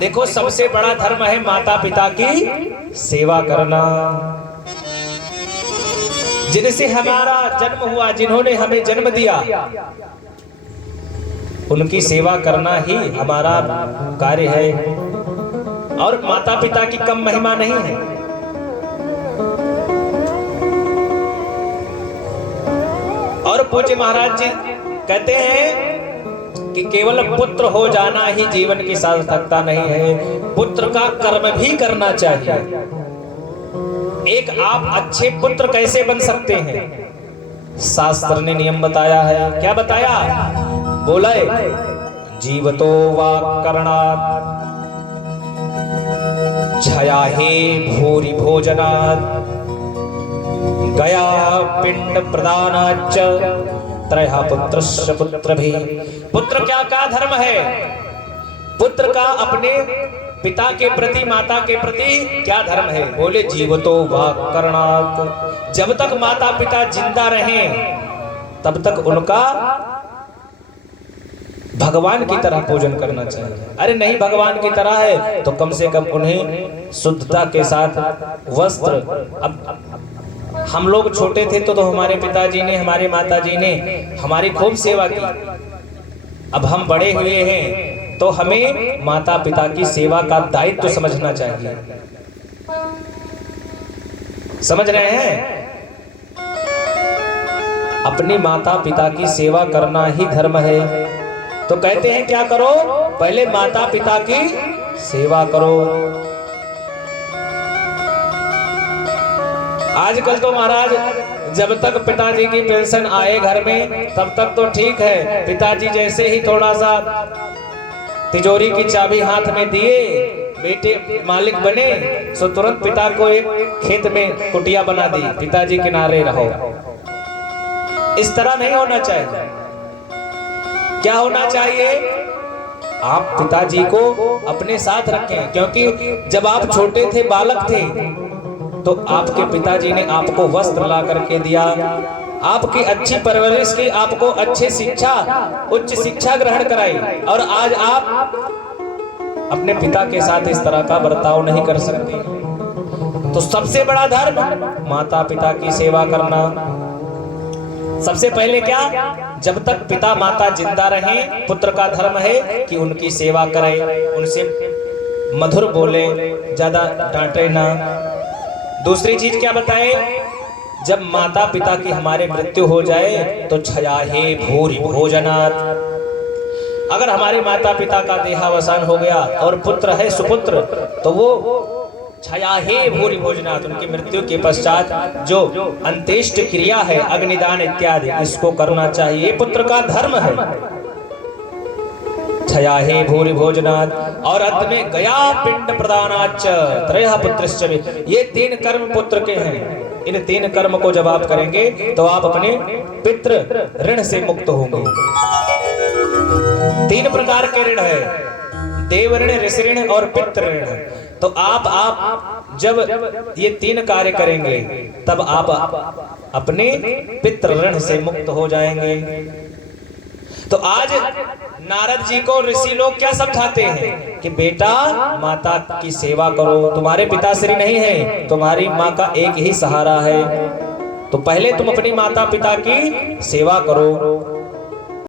देखो, सबसे बड़ा धर्म है माता पिता की सेवा करना। जिनसे हमारा जन्म हुआ, जिन्होंने हमें जन्म दिया, उनकी सेवा करना ही हमारा कार्य है। और माता पिता की कम महिमा नहीं है। और पूज्य महाराज जी कहते हैं कि केवल पुत्र हो जाना ही जीवन की सार्थकता नहीं है, पुत्र का कर्म भी करना चाहिए। एक आप अच्छे पुत्र कैसे बन सकते हैं? शास्त्र ने नियम बताया है। क्या बताया? बोले, जीवतो वा करणात् छया हे भूरि भोजनात् गया पिंड प्रदानाच्च त्रयः पुत्रस्य पुत्रभिः। पुत्र क्या धर्म है? पुत्र का अपने पिता के प्रति, माता के प्रति क्या धर्म है? बोले, जीवतो वा करणात्। जब तक माता पिता जिंदा रहें तब तक उनका भगवान की तरह पूजन करना चाहिए। अरे नहीं, भगवान की तरह है तो कम से कम उन्हें शुद्धता के साथ वस्त्र। अब हम लोग छोटे थे तो हमारे पिताजी ने, हमारे माताजी ने हमारी खूब सेवा की। अब हम बड़े हुए हैं तो हमें माता पिता की सेवा का दायित्व समझना चाहिए। समझ रहे हैं? अपनी माता पिता की सेवा करना ही धर्म है। तो कहते हैं क्या करो? पहले माता पिता की सेवा करो। आजकल तो महाराज, जब तक पिताजी की पेंशन आए घर में तब तक तो ठीक है। पिताजी जैसे ही थोड़ा सा तिजोरी की चाबी हाथ में दिए, बेटे मालिक बने, सो तुरंत पिता को एक खेत में कुटिया बना दी, पिताजी किनारे रहो। इस तरह नहीं होना चाहिए। क्या होना चाहिए? आप पिताजी को अपने साथ रखें, क्योंकि जब आप छोटे थे, बालक थे, तो आपके पिताजी ने आपको वस्त्र ला करके दिया, आपकी अच्छी परवरिश की, आपको अच्छी शिक्षा, उच्च शिक्षा ग्रहण कराई। और आज आप अपने पिता के साथ इस तरह का बर्ताव नहीं कर सकते। तो सबसे बड़ा धर्म माता पिता की सेवा करना। सबसे पहले क्या? जब तक पिता माता जिंदा रहें, पुत्र का धर्म है कि उनकी सेवा करें, उनसे मधुर बोले, ज्यादा डांटे ना। दूसरी चीज क्या बताए? जब माता पिता की हमारे मृत्यु हो जाए तो छया हे भूरि भोजनात्। अगर हमारे माता पिता का देहावसान हो गया और पुत्र है सुपुत्र, तो वो छया हे भूरि भोजनात्, उनकी मृत्यु के पश्चात जो अंत्येष्टि क्रिया है, अग्निदान इत्यादि, इसको करना चाहिए। पुत्र का धर्म है। छया हे भूरि भोजनात्। और अंत में गया पिंड प्रदानाच्च त्रयः पुत्रस्य। ये तीन कर्म पुत्र के हैं। इन तीन कर्म को जब आप करेंगे तो आप अपने पितृ ऋण से मुक्त होंगे। तीन प्रकार के ऋण है, देव ऋण, ऋषि ऋण और पितृ ऋण। तो आप जब ये तीन कार्य करेंगे तब आप अपने पितृ ऋण से मुक्त हो जाएंगे। तो आज नारद जी को ऋषि लोग क्या समझाते हैं कि बेटा माता की सेवा करो। तुम्हारे पिताश्री नहीं है, तुम्हारी माँ का एक ही सहारा है। तो पहले तुम अपनी माता पिता की सेवा करो।